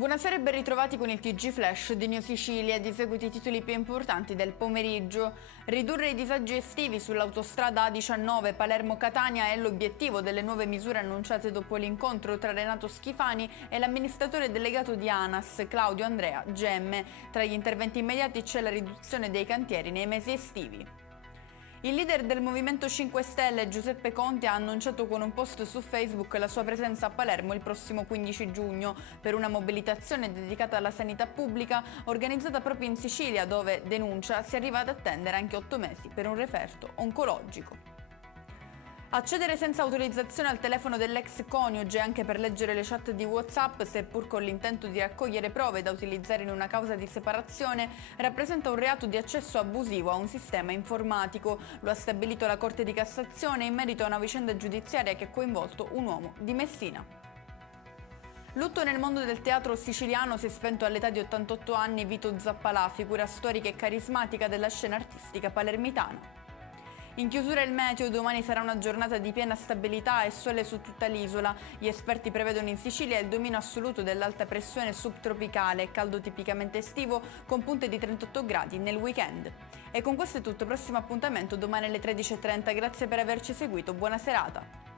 Buonasera e ben ritrovati con il TG Flash di New Sicilia ed i seguiti titoli più importanti del pomeriggio. Ridurre i disagi estivi sull'autostrada A19 Palermo-Catania è l'obiettivo delle nuove misure annunciate dopo l'incontro tra Renato Schifani e l'amministratore delegato di ANAS, Claudio Andrea Gemme. Tra gli interventi immediati c'è la riduzione dei cantieri nei mesi estivi. Il leader del Movimento 5 Stelle, Giuseppe Conte, ha annunciato con un post su Facebook la sua presenza a Palermo il prossimo 15 giugno per una mobilitazione dedicata alla sanità pubblica organizzata proprio in Sicilia, dove, denuncia, si arriva ad attendere anche 8 mesi per un referto oncologico. Accedere senza autorizzazione al telefono dell'ex coniuge anche per leggere le chat di WhatsApp, seppur con l'intento di raccogliere prove da utilizzare in una causa di separazione, rappresenta un reato di accesso abusivo a un sistema informatico. Lo ha stabilito la Corte di Cassazione in merito a una vicenda giudiziaria che ha coinvolto un uomo di Messina. Lutto nel mondo del teatro siciliano. Si è spento all'età di 88 anni Vito Zappalà, figura storica e carismatica della scena artistica palermitana. In chiusura il meteo, domani sarà una giornata di piena stabilità e sole su tutta l'isola. Gli esperti prevedono in Sicilia il dominio assoluto dell'alta pressione subtropicale e caldo tipicamente estivo con punte di 38 gradi nel weekend. E con questo è tutto, prossimo appuntamento domani alle 13:30. Grazie per averci seguito, buona serata.